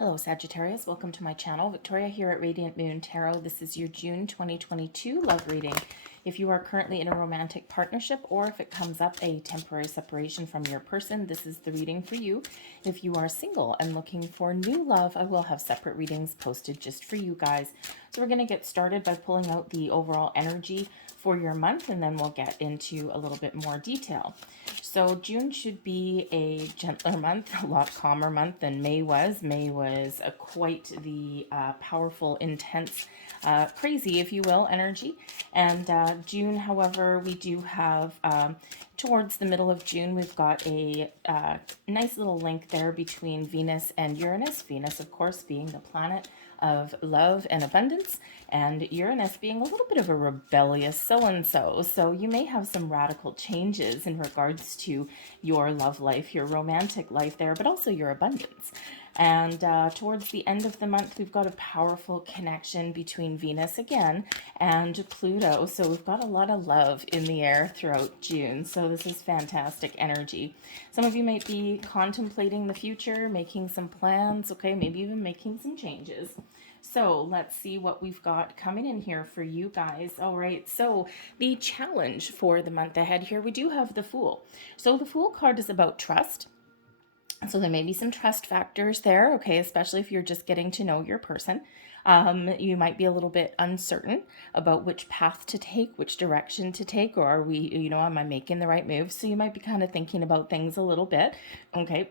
Hello Sagittarius, welcome to my channel. Victoria here at Radiant Moon Tarot. This is your June 2022 love reading. If you are currently in a romantic partnership or if it comes up a temporary separation from your person, this is the reading for you. If you are single and looking for new love, I will have separate readings posted just for you guys. So we're going to get started by pulling out the overall energy for your month, and then we'll get into a little bit more detail. So June should be a gentler month, a lot calmer month than May was. May was quite the powerful, intense, crazy, if you will, energy. And June, however, we do have towards the middle of June, we've got a nice little link there between Venus and Uranus. Venus, of course, being the planet of love and abundance, and Uranus being a little bit of a rebellious so-and-so. So you may have some radical changes in regards to your love life, your romantic life there, but also your abundance. And towards the end of the month, we've got a powerful connection between Venus again and Pluto. So we've got a lot of love in the air throughout June. So this is fantastic energy. Some of you might be contemplating the future, making some plans, okay, maybe even making some changes. So let's see what we've got coming in here for you guys. All right, so the challenge for the month ahead here, we do have the Fool. So the Fool card is about trust. So there may be some trust factors there, okay, especially if you're just getting to know your person. You might be a little bit uncertain about which path to take, which direction to take, or are we, am I making the right move? So you might be kind of thinking about things a little bit, okay?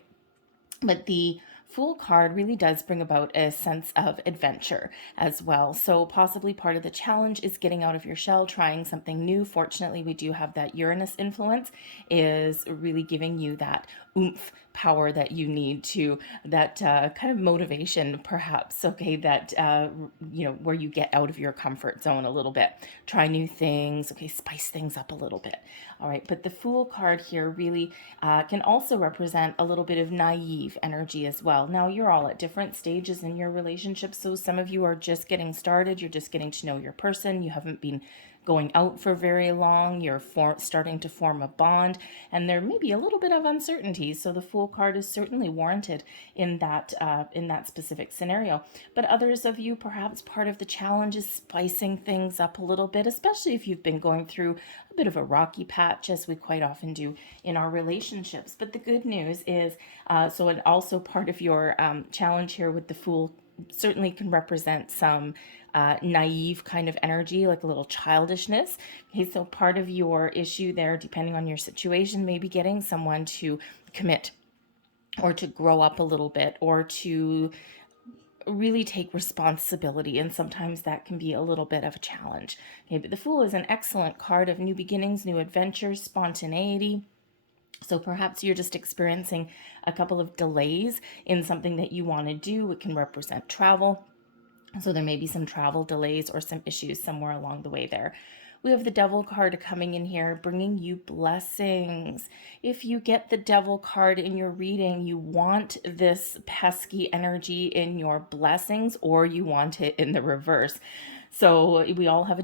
But the Fool card really does bring about a sense of adventure as well. So possibly part of the challenge is getting out of your shell, trying something new. Fortunately, we do have that Uranus influence is really giving you that oomph power that you need to, that kind of motivation perhaps, okay, that, where you get out of your comfort zone a little bit, try new things, okay, spice things up a little bit. All right, but the Fool card here really can also represent a little bit of naive energy as well. Now, you're all at different stages in your relationship, so some of you are just getting started, you're just getting to know your person, you haven't been going out for very long, you're starting to form a bond, and there may be a little bit of uncertainty. So the Fool card is certainly warranted in that specific scenario. But others of you, perhaps part of the challenge is spicing things up a little bit, especially if you've been going through a bit of a rocky patch, as we quite often do in our relationships. But the good news is, and also part of your challenge here with the Fool certainly can represent some naive kind of energy, like a little childishness. Okay, so part of your issue there, depending on your situation, may be getting someone to commit or to grow up a little bit or to really take responsibility, and sometimes that can be a little bit of a challenge. Okay, but the Fool is an excellent card of new beginnings, new adventures, spontaneity. So perhaps you're just experiencing a couple of delays in something that you want to do. It can represent travel. So there may be some travel delays or some issues somewhere along the way there. We have the Devil card coming in here, bringing you blessings. If you get the Devil card in your reading, you want this pesky energy in your blessings, or you want it in the reverse. So we all have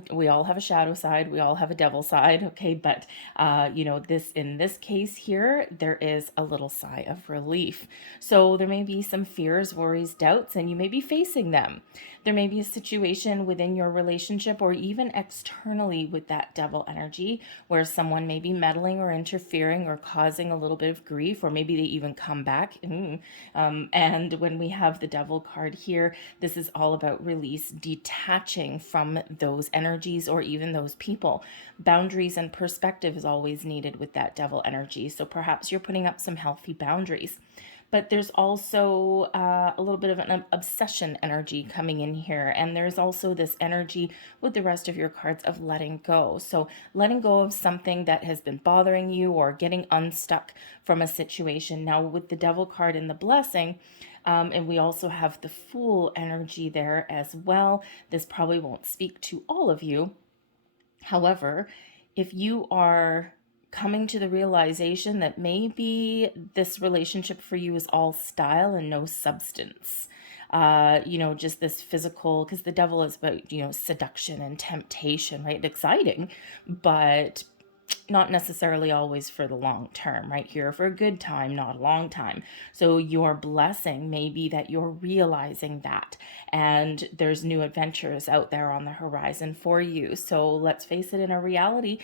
a shadow side, we all have a devil side, okay? But in this case here, there is a little sigh of relief. So there may be some fears, worries, doubts, and you may be facing them. There may be a situation within your relationship or even externally with that devil energy where someone may be meddling or interfering or causing a little bit of grief, or maybe they even come back. And when we have the Devil card here, this is all about release, detaching from those energies or even those people. Boundaries and perspective is always needed with that Devil energy. So perhaps you're putting up some healthy boundaries. But there's also a little bit of an obsession energy coming in here. And there's also this energy with the rest of your cards of letting go. So letting go of something that has been bothering you or getting unstuck from a situation. Now with the Devil card and the Blessing, and we also have the Fool energy there as well. This probably won't speak to all of you. However, if you are coming to the realization that maybe this relationship for you is all style and no substance, just this physical, because the Devil is about, seduction and temptation, right? Exciting, but not necessarily always for the long term, right? Here for a good time, not a long time. So your blessing may be that you're realizing that, and there's new adventures out there on the horizon for you. So let's face it, in a reality,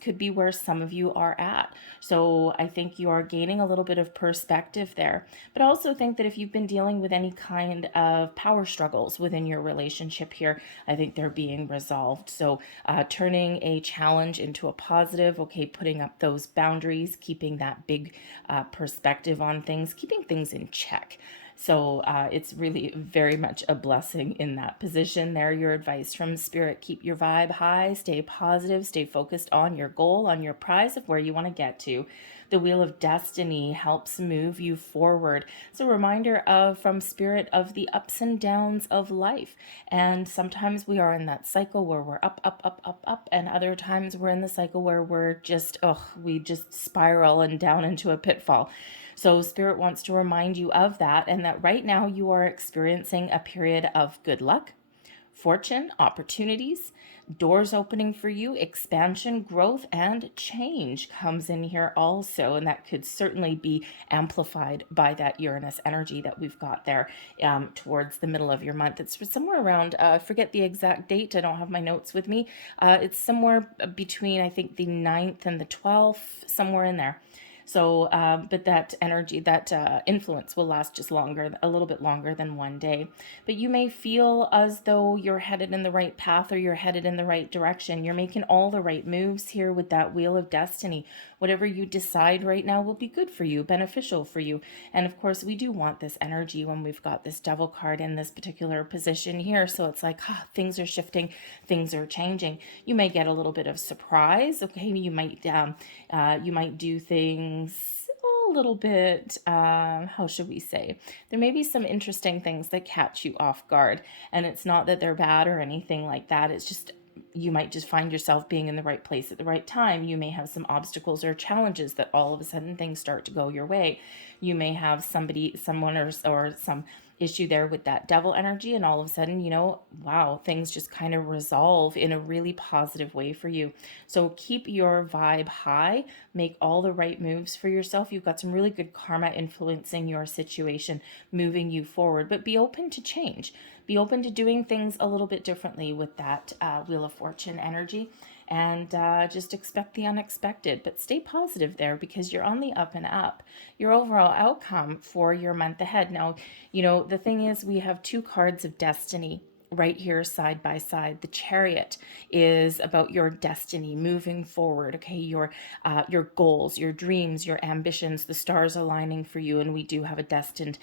could be where some of you are at. So I think you are gaining a little bit of perspective there, but I also think that if you've been dealing with any kind of power struggles within your relationship here, I think they're being resolved. So turning a challenge into a positive, okay, putting up those boundaries, keeping that big perspective on things, keeping things in check. So it's really very much a blessing in that position there. Your advice from Spirit: keep your vibe high, stay positive, stay focused on your goal, on your prize of where you want to get to. The Wheel of Destiny helps move you forward. It's a reminder from Spirit of the ups and downs of life. And sometimes we are in that cycle where we're up, up, up, up, up. And other times we're in the cycle where we just spiral and down into a pitfall. So Spirit wants to remind you of that, and that right now you are experiencing a period of good luck, fortune, opportunities, doors opening for you, expansion, growth, and change comes in here also. And that could certainly be amplified by that Uranus energy that we've got there towards the middle of your month. It's somewhere around, I forget the exact date, I don't have my notes with me. It's somewhere between, I think, the 9th and the 12th, somewhere in there. So, but that energy, that influence will last just longer, a little bit longer than one day. But you may feel as though you're headed in the right path, or you're headed in the right direction. You're making all the right moves here with that Wheel of Destiny. Whatever you decide right now will be good for you, beneficial for you. And of course, we do want this energy when we've got this Devil card in this particular position here. So it's like, things are shifting, things are changing. You may get a little bit of surprise. Okay, you might do things a little bit, how should we say? There may be some interesting things that catch you off guard. And it's not that they're bad or anything like that. It's just, you might just find yourself being in the right place at the right time. You may have some obstacles or challenges that all of a sudden things start to go your way. You may have someone or some issue there with that Devil energy, and all of a sudden, wow, things just kind of resolve in a really positive way for you. So keep your vibe high, make all the right moves for yourself. You've got some really good karma influencing your situation, moving you forward, but be open to change. Be open to doing things a little bit differently with that Wheel of Fortune energy. And just expect the unexpected, but stay positive there, because you're on the up and up. Your overall outcome for your month ahead. Now, the thing is, we have 2 cards of destiny right here side by side. The Chariot is about your destiny moving forward. Okay, your goals, your dreams, your ambitions, the stars aligning for you. And we do have a destined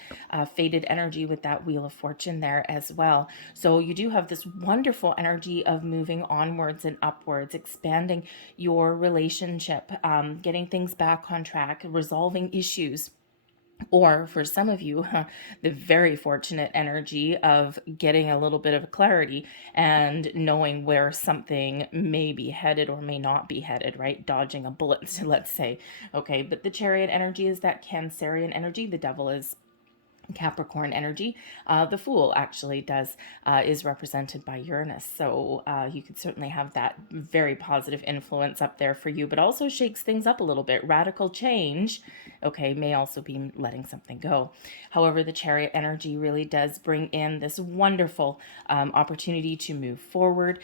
fated energy with that Wheel of Fortune there as well. So you do have this wonderful energy of moving onwards and upwards, expanding your relationship, getting things back on track, resolving issues. Or for some of you, the very fortunate energy of getting a little bit of clarity and knowing where something may be headed or may not be headed, right? Dodging a bullet, let's say. Okay, but the Chariot energy is that Cancerian energy. The Devil is Capricorn energy. The Fool actually is represented by Uranus. So you could certainly have that very positive influence up there for you, but also shakes things up a little bit. Radical change, okay, may also be letting something go. However, the Chariot energy really does bring in this wonderful opportunity to move forward,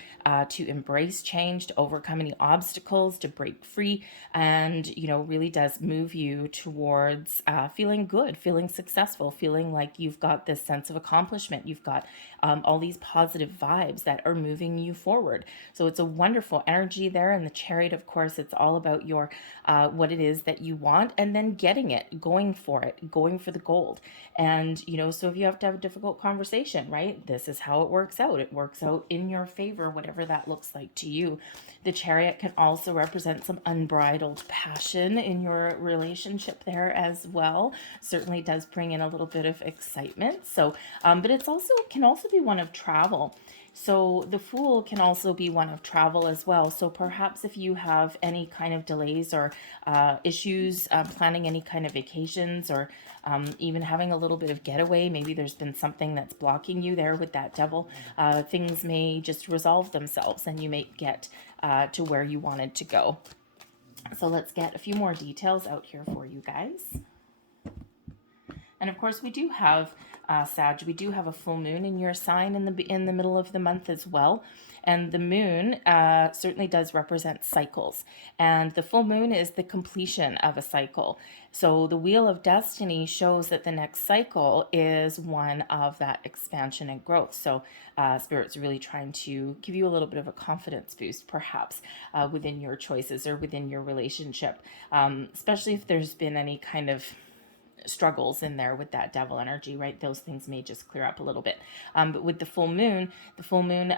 to embrace change, to overcome any obstacles, to break free, and, really does move you towards feeling good, feeling successful, feeling like you've got this sense of accomplishment. You've got all these positive vibes that are moving you forward. So it's a wonderful energy there. And the Chariot, of course, it's all about your what it is that you want, and then getting it, going for it, going for the gold. And, so if you have to have a difficult conversation, right, this is how it works out. It works out in your favor, whatever that looks like to you. The Chariot can also represent some unbridled passion in your relationship there as well. Certainly does bring in a little bit of excitement. So, but can also be one of travel. So the Fool can also be one of travel as well. So perhaps if you have any kind of delays or issues planning any kind of vacations, or even having a little bit of getaway, maybe there's been something that's blocking you there with that Devil, things may just resolve themselves and you may get to where you wanted to go. So let's get a few more details out here for you guys. And of course, we do have Sag. We do have a full moon in your sign in the middle of the month as well. And the moon certainly does represent cycles. And the full moon is the completion of a cycle. So the Wheel of Destiny shows that the next cycle is one of that expansion and growth. So Spirit's really trying to give you a little bit of a confidence boost, perhaps, within your choices or within your relationship, especially if there's been any kind of struggles in there with that devil energy, right? Those things may just clear up a little bit. But with the full moon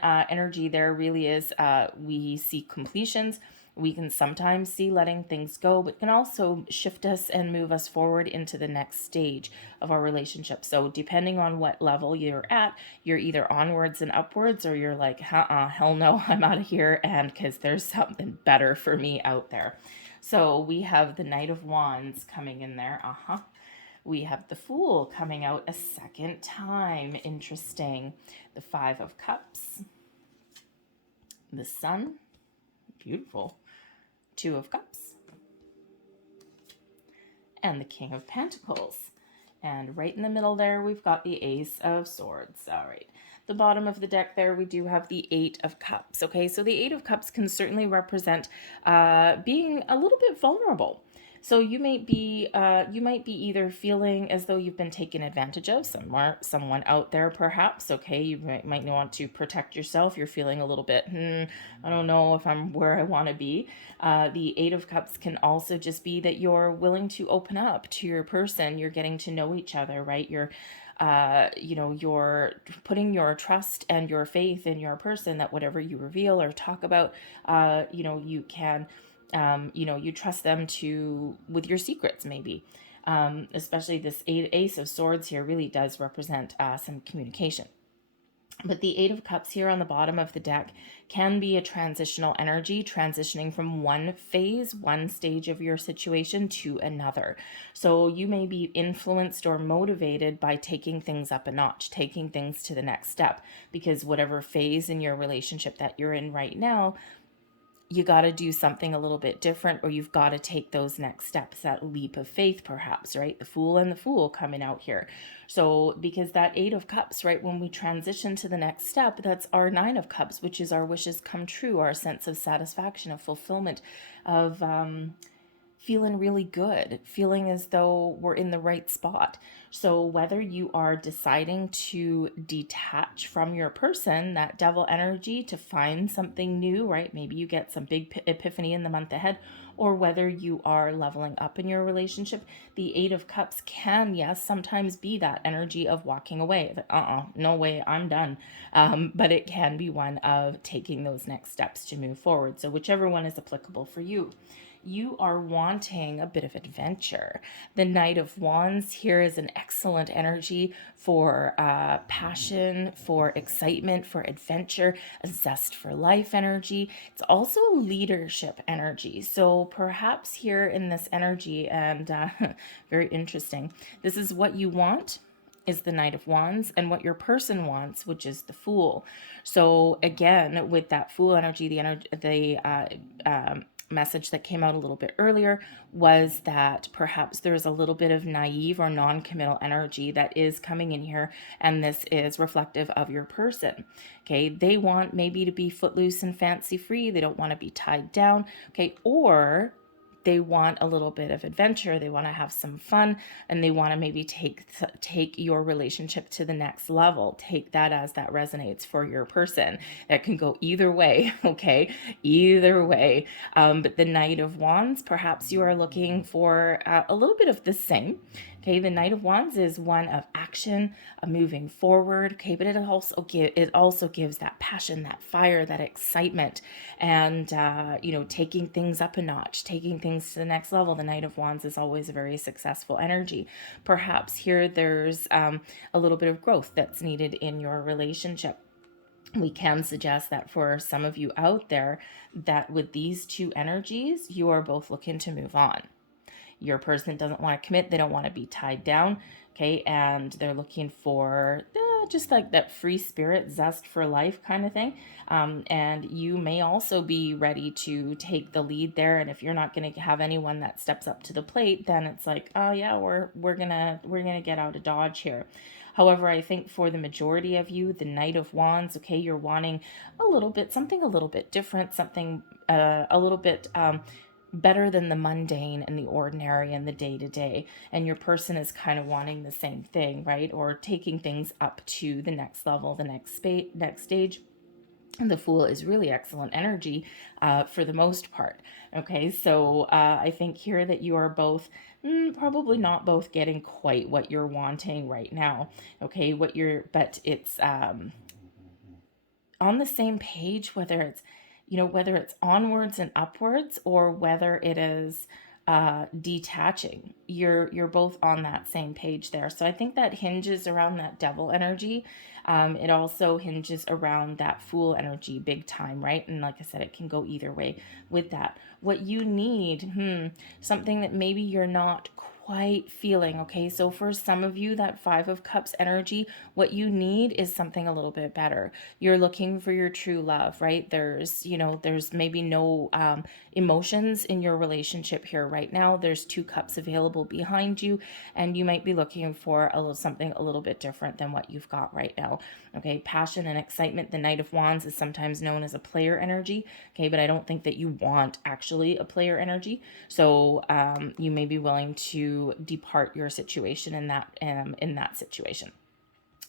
energy there really is, we see completions. We can sometimes see letting things go, but can also shift us and move us forward into the next stage of our relationship. So depending on what level you're at, you're either onwards and upwards, or you're like, hell no, I'm out of here, and because there's something better for me out there. So we have the Knight of Wands coming in there. We have the Fool coming out a second time. Interesting. The Five of Cups. The Sun. Beautiful. Two of Cups. And the King of Pentacles. And right in the middle there, we've got the Ace of Swords. All right. The bottom of the deck there, we do have the Eight of Cups. Okay, so the Eight of Cups can certainly represent being a little bit vulnerable. So you might be either feeling as though you've been taken advantage of, someone out there perhaps. Okay, you might want to protect yourself. You're feeling a little bit, I don't know if I'm where I want to be. The Eight of Cups can also just be that you're willing to open up to your person. You're getting to know each other, right? You're putting your trust and your faith in your person, that whatever you reveal or talk about, you can, you trust them with your secrets, maybe. Especially this Ace of Swords here really does represent some communication. But the Eight of Cups here on the bottom of the deck can be a transitional energy, transitioning from one phase, one stage of your situation to another. So you may be influenced or motivated by taking things up a notch, taking things to the next step, because whatever phase in your relationship that you're in right now, you got to do something a little bit different, or you've got to take those next steps, that leap of faith, perhaps, right? The Fool and the Fool coming out here. So because that Eight of Cups, right, when we transition to the next step, that's our Nine of Cups, which is our wishes come true, our sense of satisfaction, of fulfillment, of feeling really good, feeling as though we're in the right spot. So whether you are deciding to detach from your person, that devil energy, to find something new, right? Maybe you get some big epiphany in the month ahead, or whether you are leveling up in your relationship, the Eight of Cups can, yes, sometimes be that energy of walking away. No way, I'm done. But it can be one of taking those next steps to move forward. So whichever one is applicable for you. You are wanting a bit of adventure. The Knight of Wands here is an excellent energy for passion, for excitement, for adventure, a zest for life energy. It's also a leadership energy. So perhaps here in this energy, and very interesting, this is what you want is the Knight of Wands, and what your person wants, which is the Fool. So again, with that Fool energy, the message that came out a little bit earlier was that perhaps there's a little bit of naive or non-committal energy that is coming in here, and this is reflective of your person. Okay, they want maybe to be footloose and fancy free. They don't want to be tied down. Okay, or they want a little bit of adventure. They want to have some fun, and they want to maybe take your relationship to the next level. Take that as that resonates for your person. That can go either way, okay? Either way. But the Knight of Wands, perhaps you are looking for a little bit of the same. Okay, the Knight of Wands is one of action, moving forward. Okay, but it also gives that passion, that fire, that excitement, and taking things up a notch, taking things to the next level. The Knight of Wands is always a very successful energy. Perhaps here there's a little bit of growth that's needed in your relationship. We can suggest that for some of you out there, that with these two energies, you are both looking to move on. Your person doesn't want to commit. They don't want to be tied down. Okay. And they're looking for just like that free spirit, zest for life kind of thing. And you may also be ready to take the lead there. And if you're not going to have anyone that steps up to the plate, then it's like, oh yeah, we're gonna get out of Dodge here. However, I think for the majority of you, the Knight of Wands, okay, you're wanting a little bit, something a little bit different, something a little bit better than the mundane and the ordinary and the day to day. And your person is kind of wanting the same thing, right? Or taking things up to the next level, the next stage. And the Fool is really excellent energy for the most part. Okay, so I think here that you are both probably not both getting quite what you're wanting right now. Okay, but it's on the same page, whether it's whether it's onwards and upwards or whether it is detaching. You're both on that same page there. So I think that hinges around that devil energy. It also hinges around that Fool energy big time, right? And like I said, it can go either way with that. What you need, something that maybe you're not quite feeling. Okay, so for some of you, that Five of Cups energy, what you need is something a little bit better. You're looking for your true love, right? There's maybe no emotions in your relationship here right now. There's two cups available behind you, and you might be looking for something a little bit different than what you've got right now. Okay, passion and excitement. The Knight of Wands is sometimes known as a player energy. Okay, but I don't think that you want actually a player energy. So you may be willing to depart your situation in that situation.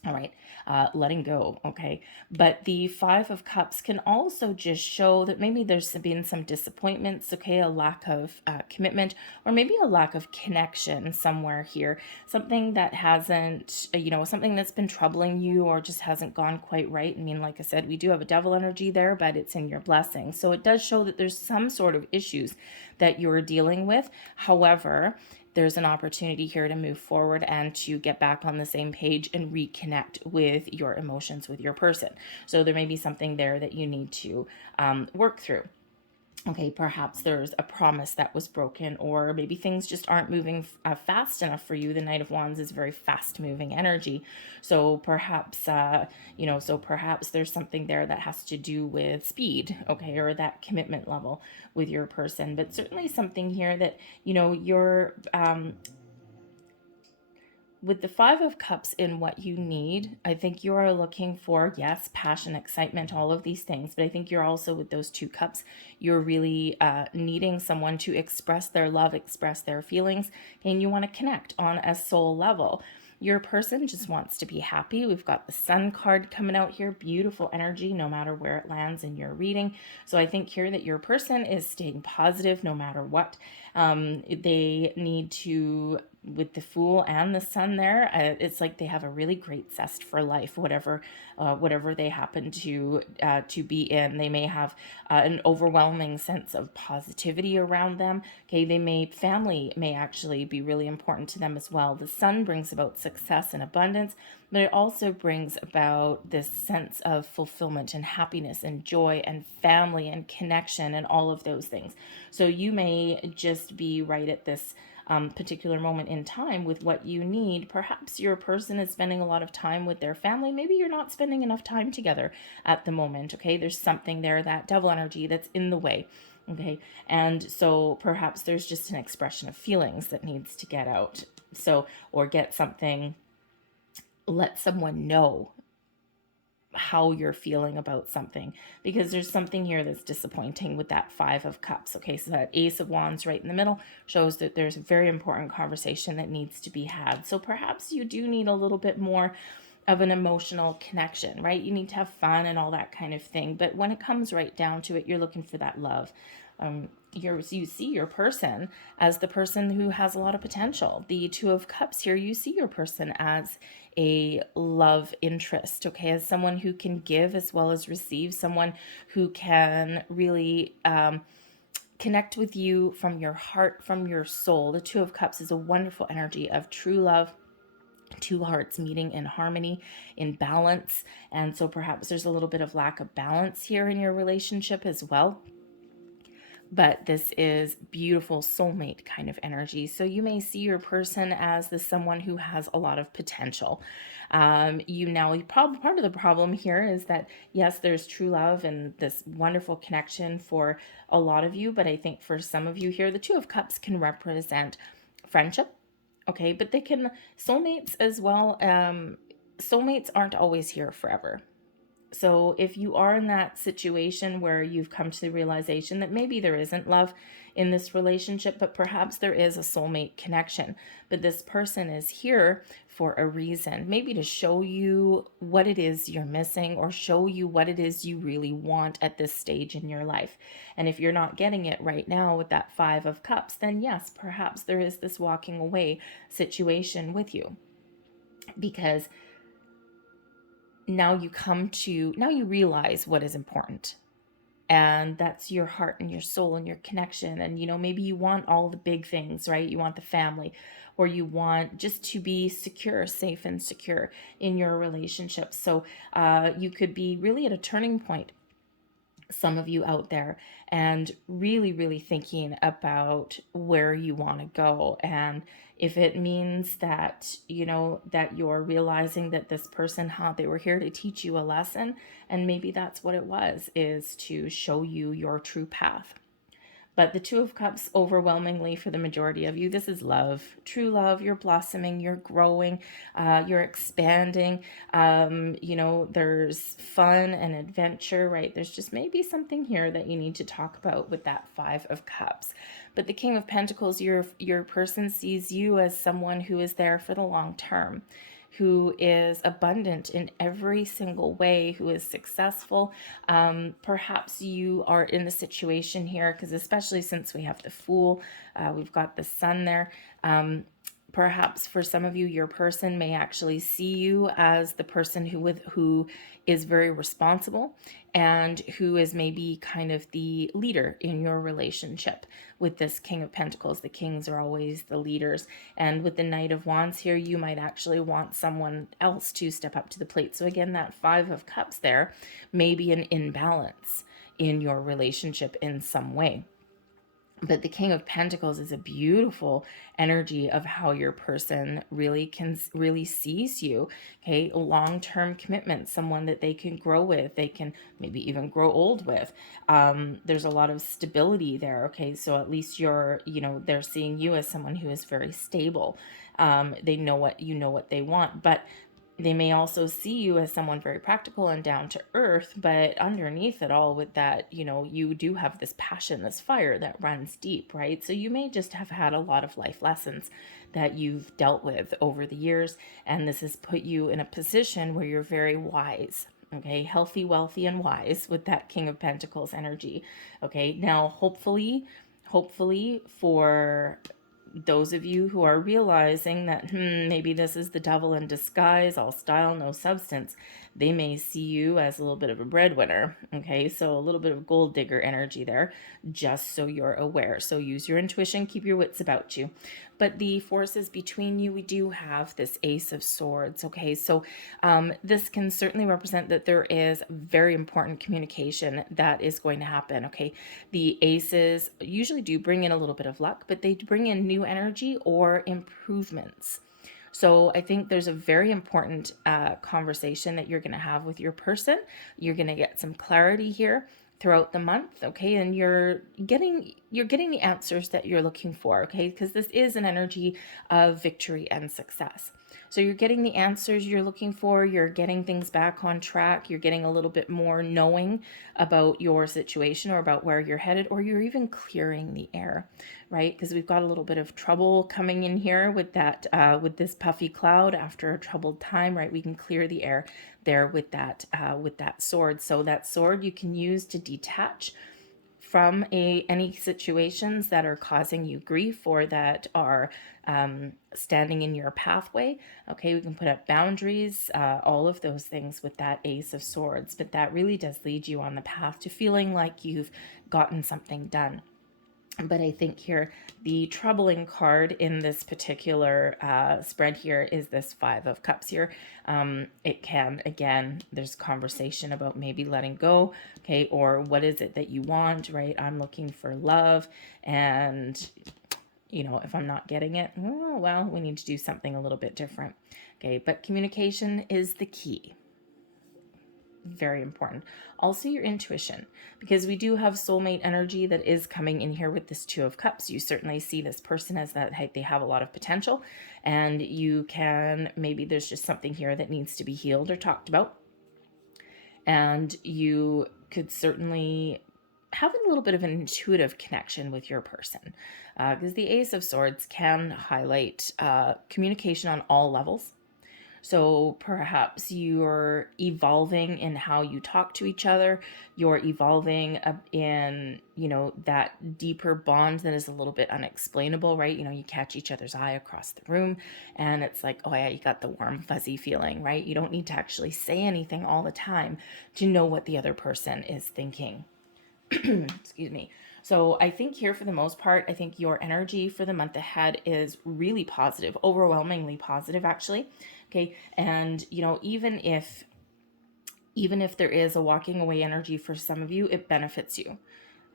All right, letting go, okay? But the Five of Cups can also just show that maybe there's been some disappointments, okay? A lack of commitment, or maybe a lack of connection somewhere here. Something that hasn't, something that's been troubling you or just hasn't gone quite right. I mean, like I said, we do have a devil energy there, but it's in your blessing. So it does show that there's some sort of issues that you're dealing with. However, there's an opportunity here to move forward and to get back on the same page and reconnect with your emotions with your person. So there may be something there that you need to work through. Okay, perhaps there's a promise that was broken, or maybe things just aren't moving fast enough for you. The Knight of Wands is very fast moving energy. So perhaps, perhaps there's something there that has to do with speed, okay, or that commitment level with your person. But certainly something here that, you're, with the Five of Cups in what you need, I think you are looking for, yes, passion, excitement, all of these things. But I think you're also, with those two cups, you're really needing someone to express their love, express their feelings, and you want to connect on a soul level. Your person just wants to be happy. We've got the Sun card coming out here. Beautiful energy, no matter where it lands in your reading. So I think here that your person is staying positive no matter what. They need to, with the Fool and the Sun there, it's like they have a really great zest for life, whatever they happen to be in. They may have an overwhelming sense of positivity around them. Okay, family may actually be really important to them as well. The Sun brings about success and abundance, but it also brings about this sense of fulfillment and happiness and joy and family and connection and all of those things. So you may just be right at this particular moment in time with what you need. Perhaps your person is spending a lot of time with their family. Maybe you're not spending enough time together at the moment. Okay, there's something there, that devil energy, that's in the way. Okay, and so perhaps there's just an expression of feelings that needs to get out. So, or get something, let someone know how you're feeling about something, because there's something here that's disappointing with that Five of Cups. Okay, so that Ace of Wands right in the middle shows that there's a very important conversation that needs to be had. So perhaps you do need a little bit more of an emotional connection, right? You need to have fun and all that kind of thing. But when it comes right down to it, you're looking for that love. You see your person as the person who has a lot of potential. The Two of Cups here, you see your person as a love interest, okay, as someone who can give as well as receive, someone who can really connect with you from your heart, from your soul. The Two of Cups is a wonderful energy of true love, two hearts meeting in harmony, in balance. And so perhaps there's a little bit of lack of balance here in your relationship as well. but this is beautiful soulmate kind of energy. So you may see your person as the someone who has a lot of potential. Probably part of the problem here is that yes, there's true love and this wonderful connection for a lot of you, but I think for some of you here, the Two of Cups can represent friendship. Okay, but they can soulmates as well. Soulmates aren't always here forever. So if you are in that situation where you've come to the realization that maybe there isn't love in this relationship, but perhaps there is a soulmate connection, but this person is here for a reason, maybe to show you what it is you're missing or show you what it is you really want at this stage in your life. And if you're not getting it right now with that Five of Cups, then yes, perhaps there is this walking away situation with you, because now you realize what is important, and that's your heart and your soul and your connection. And maybe you want all the big things, right? You want the family, or you want just to be secure, safe and secure in your relationship. So you could be really at a turning point, some of you out there, and really, really thinking about where you want to go. And if it means that, that you're realizing that this person, they were here to teach you a lesson, and maybe that's what it was, is to show you your true path. But the Two of Cups, overwhelmingly for the majority of you, this is love, true love. You're blossoming, you're growing, you're expanding. There's fun and adventure, right? There's just maybe something here that you need to talk about with that Five of Cups. But the King of Pentacles, your person sees you as someone who is there for the long term, who is abundant in every single way, who is successful. Perhaps you are in the situation here, because especially since we have the Fool, we've got the Sun there. Perhaps for some of you, your person may actually see you as the person who is very responsible, and who is maybe kind of the leader in your relationship. With this King of Pentacles, the kings are always the leaders. And with the Knight of Wands here, you might actually want someone else to step up to the plate. So again, that Five of Cups there may be an imbalance in your relationship in some way. But the King of Pentacles is a beautiful energy of how your person really sees you. Okay, long-term commitment, someone that they can grow with, they can maybe even grow old with. There's a lot of stability there. Okay, so at least they're seeing you as someone who is very stable. They know what they want, but they may also see you as someone very practical and down to earth, but underneath it all, with that, you do have this passion, this fire that runs deep, right? So you may just have had a lot of life lessons that you've dealt with over the years, and this has put you in a position where you're very wise. Okay, healthy, wealthy, and wise with that King of Pentacles energy. Okay, now hopefully for those of you who are realizing that maybe this is the devil in disguise, all style, no substance, they may see you as a little bit of a breadwinner. Okay, so a little bit of gold digger energy there, just so you're aware. So use your intuition, keep your wits about you. But the forces between you, we do have this Ace of Swords. Okay, so this can certainly represent that there is very important communication that is going to happen. Okay, the aces usually do bring in a little bit of luck, but they bring in new energy or improvements. So I think there's a very important conversation that you're going to have with your person. You're going to get some clarity here throughout the month, okay? And you're getting the answers that you're looking for, okay? Because this is an energy of victory and success. So you're getting the answers you're looking for, you're getting things back on track, you're getting a little bit more knowing about your situation or about where you're headed, or you're even clearing the air, right? Because we've got a little bit of trouble coming in here with that, with this puffy cloud after a troubled time, right? We can clear the air there with that sword. So that sword you can use to detach from any situations that are causing you grief or that are standing in your pathway. Okay, we can put up boundaries, all of those things with that Ace of Swords, but that really does lead you on the path to feeling like you've gotten something done. But I think here, the troubling card in this particular spread here is this Five of Cups here. It can, again, there's conversation about maybe letting go, okay, or what is it that you want, right? I'm looking for love, and, you know, if I'm not getting it, oh, well, we need to do something a little bit different, okay? But communication is the key. Very important. Also your intuition, because we do have soulmate energy that is coming in here with this Two of Cups. You certainly see this person as that they have a lot of potential, and you can, maybe there's just something here that needs to be healed or talked about, and you could certainly have a little bit of an intuitive connection with your person, because the Ace of Swords can highlight communication on all levels. So perhaps you're evolving in how you talk to each other. You're evolving in, you know, that deeper bond that is a little bit unexplainable, right? You know, you catch each other's eye across the room and it's like, oh yeah, you got the warm, fuzzy feeling, right? You don't need to actually say anything all the time to know what the other person is thinking. Excuse me. So I think here, for the most part, I think your energy for the month ahead is really positive, overwhelmingly positive, actually. Okay. And, you know, even if there is a walking away energy for some of you, it benefits you.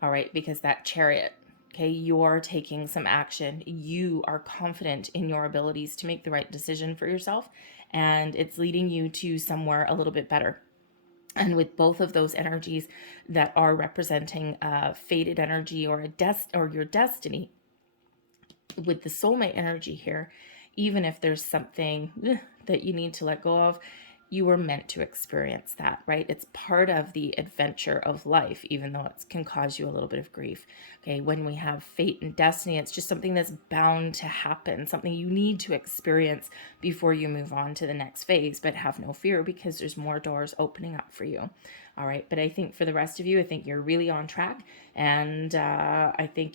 All right. Because that Chariot, okay, you're taking some action. You are confident in your abilities to make the right decision for yourself, and it's leading you to somewhere a little bit better. And with both of those energies that are representing fated energy or or your destiny, with the soulmate energy here, even if there's something that you need to let go of, you were meant to experience that, right? It's part of the adventure of life, even though it can cause you a little bit of grief. Okay, when we have fate and destiny, it's just something that's bound to happen, something you need to experience before you move on to the next phase. But have no fear, because there's more doors opening up for you. All right, but I think for the rest of you, I think you're really on track, and I think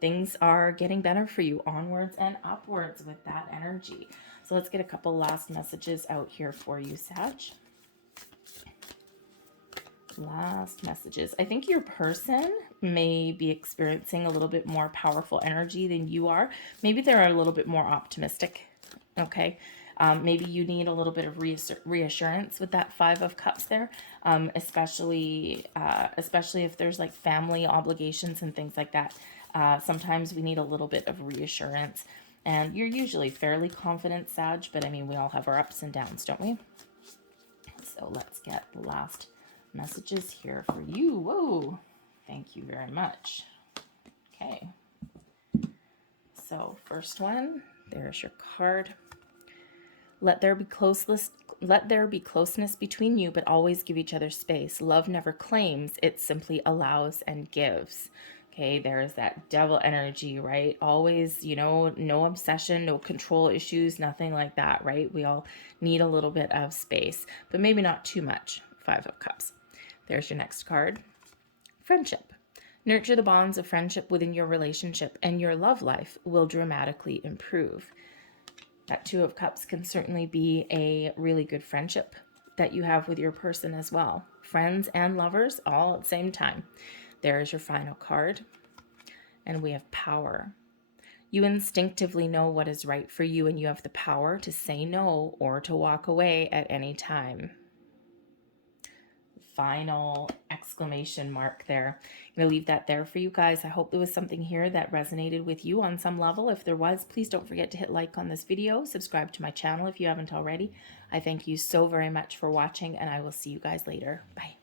things are getting better for you, onwards and upwards with that energy. So let's get a couple last messages out here for you, Sag. Last messages. I think your person may be experiencing a little bit more powerful energy than you are. Maybe they're a little bit more optimistic. Okay. Maybe you need a little bit of reassurance with that Five of Cups there, especially if there's like family obligations and things like that. Sometimes we need a little bit of reassurance. And you're usually fairly confident, Sag, but I mean, we all have our ups and downs, don't we? So let's get the last messages here for you. Whoa, thank you very much. Okay. So first one, there's your card. Let there be closeness between you, but always give each other space. Love never claims, it simply allows and gives. Okay, there's that devil energy, right? Always, you know, no obsession, no control issues, nothing like that, right? We all need a little bit of space, but maybe not too much. Five of Cups. There's your next card. Friendship. Nurture the bonds of friendship within your relationship, and your love life will dramatically improve. That Two of Cups can certainly be a really good friendship that you have with your person as well. Friends and lovers all at the same time. There is your final card. And we have power. You instinctively know what is right for you, and you have the power to say no or to walk away at any time. Final exclamation mark there. I'm going to leave that there for you guys. I hope there was something here that resonated with you on some level. If there was, please don't forget to hit like on this video. Subscribe to my channel if you haven't already. I thank you so very much for watching, and I will see you guys later. Bye.